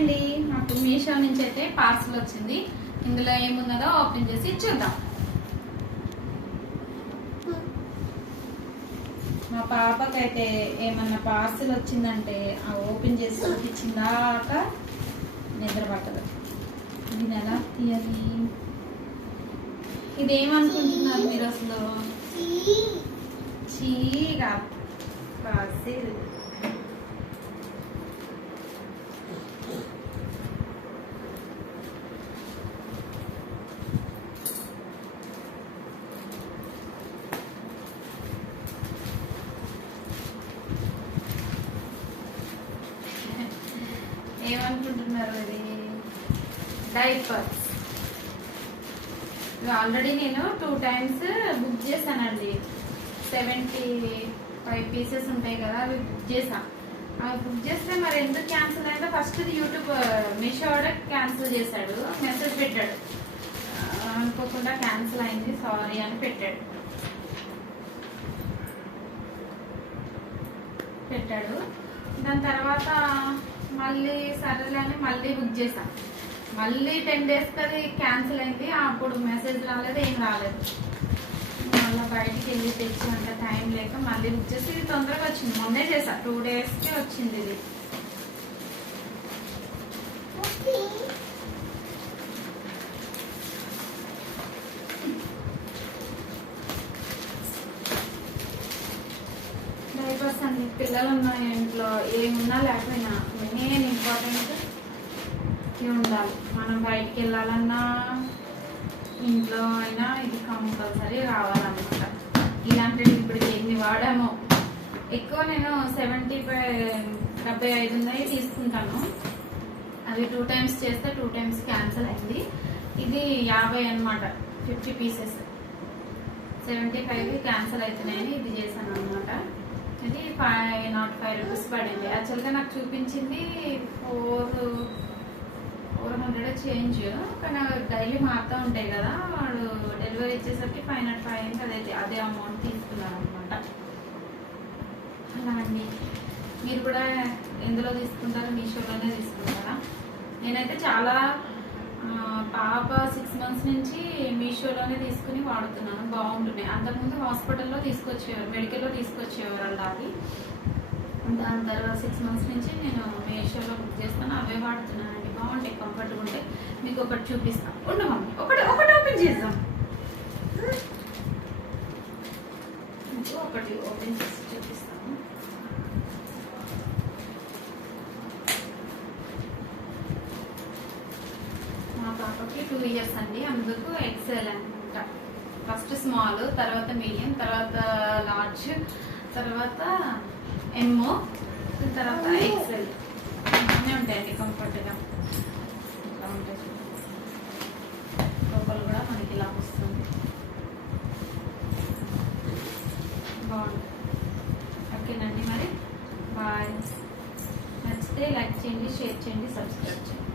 అండి, మాకు మీషో నుంచి అయితే పార్సల్ వచ్చింది. ఇందులో ఏమున్నదో ఓపెన్ చేసి చూద్దాం. మా పాపకైతే ఏమన్నా పార్సల్ వచ్చిందంటే ఆ ఓపెన్ చేసి చూపించిందాక నిద్ర పట్టదు. దీని ఎలా తీయాలి? ఇదేమనుకుంటున్నారు మీరు అసలు? చీగా పార్సల్ ఏమనుకుంటున్నారు? అది డైపర్స్. ఆల్రెడీ నేను 2 times బుక్ చేశానండి. 75 pieces ఉంటాయి కదా, అవి బుక్ చేశాను. అవి బుక్ చేస్తే మరి ఎందుకు క్యాన్సిల్ అయిందో first YouTube Meesho order cancel చేశాడు, మెసేజ్ పెట్టాడు. అనుకోకుండా క్యాన్సిల్ అయింది, సారీ అని పెట్టాడు. దాని తర్వాత మళ్ళీ సరేలే అని మళ్ళీ బుక్ చేశాను. మళ్ళీ 10 days అది క్యాన్సిల్ అయింది. అప్పుడు మెసేజ్ రాలేదు, ఏం రాలేదు. మళ్ళీ బయటికి వెళ్ళి తెచ్చి అంత టైం లేక మళ్ళీ బుక్ చేసి ఇది తొందరగా వచ్చింది. మొన్నే చేసా, 2 daysకి వచ్చింది ఇది. డైపర్స్ అండి, పిల్లలు ఉన్న ఇంట్లో ఏమున్నా లేకపోయినా మెయిన్ ఇంపార్టెంట్ ఇది ఉండాలి. మనం బయటికి వెళ్ళాలన్నా ఇంట్లో అయినా ఇది కంపల్సరీ రావాలన్నమాట. ఇలాంటివి ఇప్పుడు ఎన్ని వాడామో. ఎక్కువ నేను 75 ఉన్నాయి తీసుకుంటాను. అవి 2 times చేస్తే 2 times క్యాన్సిల్ అయింది. ఇది 50 అనమాట, 50 pieces. 75 క్యాన్సిల్ అవుతున్నాయని ఇది చేశాను అనమాట. ఇది 505 rupees పడింది. యాక్చువల్గా నాకు చూపించింది 400 చేంజ్, కానీ డైలీ మారుతూ ఉంటాయి కదా, వాడు డెలివరీ ఇచ్చేసరికి 505 అదే అమౌంట్ తీసుకున్నాను అనమాట. అలా అండి, మీరు కూడా ఎందులో తీసుకుంటారో? మీషోలోనే తీసుకుంటారా? నేనైతే చాలా పాప 6 months నుంచి మీషోలోనే తీసుకుని వాడుతున్నాను, బాగుంటున్నాయి. అంతకుముందు హాస్పిటల్లో తీసుకొచ్చేవారు, మెడికల్లో తీసుకొచ్చేవారు అలాగే. దాని తర్వాత 6 months నుంచి నేను మీషోలో బుక్ చేస్తాను, అవే వాడుతున్నానండి. బాగుంటాయి, కంఫర్ట్గా ఉంటాయి. మీకు ఒకటి చూపిస్తాను, ఉండు మమ్మీ, ఒకటి ఓపెన్ చేద్దాం. ఒకటి ఓపెన్ చేసి చూపిస్తాను. మా పాపకి 2 years అండి, అందుకు ఎక్సెల్ అనమాట. ఫస్ట్ స్మాల్, తర్వాత మీడియం, తర్వాత లార్జ్, తర్వాత ఎంఓ, తర్వాత ఎక్సెల్. అన్నీ ఉంటాయండి కంఫర్ట్గా. ఇట్లా ఉంటాయి, లోపల కూడా మనకి ఇలా వస్తుంది, బాగుంటుంది. ఓకేనండి, మరి బాయ్. నచ్చితే లైక్ చేయండి, షేర్ చేయండి, సబ్స్క్రైబ్ చేయండి.